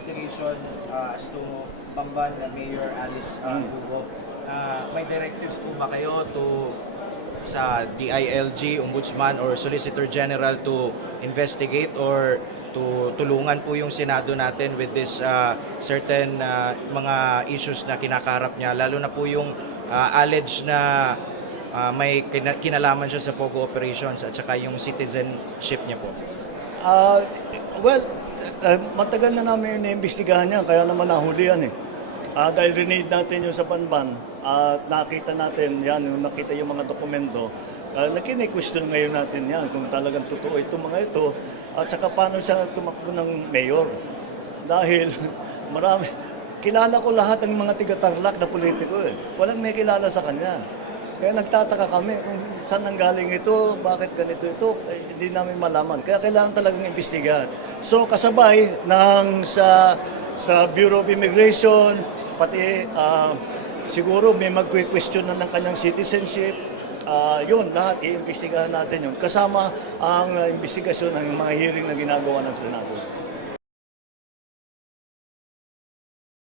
investigation uh, as to Bamban na Mayor Alice uh, Hugo. Uh, may directives po ba kayo to sa DILG, Ombudsman or Solicitor General to investigate or to tulungan po yung Senado natin with this uh, certain uh, mga issues na kinakaharap niya lalo na po yung uh, alleged na uh, may kina- kinalaman siya sa Pogo operations at saka yung citizenship niya po. Ah, well, uh, matagal na namin iniimbestigahan yan, kaya naman nahuli yan eh. Ah, dahil rinade natin yung sa Banban, at nakita natin yan, yung nakita yung mga dokumento, uh, question ngayon natin yan kung talagang totoo itong mga ito, at saka paano siya tumakbo ng mayor. Dahil marami, kilala ko lahat ng mga tiga-tarlac na politiko eh. Walang may kilala sa kanya. Kaya nagtataka kami kung saan nanggaling ito, bakit ganito ito, eh, hindi namin malaman. Kaya kailangan talagang imbestigahan. So kasabay ng sa sa Bureau of Immigration, pati ah, siguro may mag-question na ng kanyang citizenship, Ah, yun, lahat iimbestigahan natin yun. Kasama ang uh, investigasyon ng mga hearing na ginagawa ng Senado.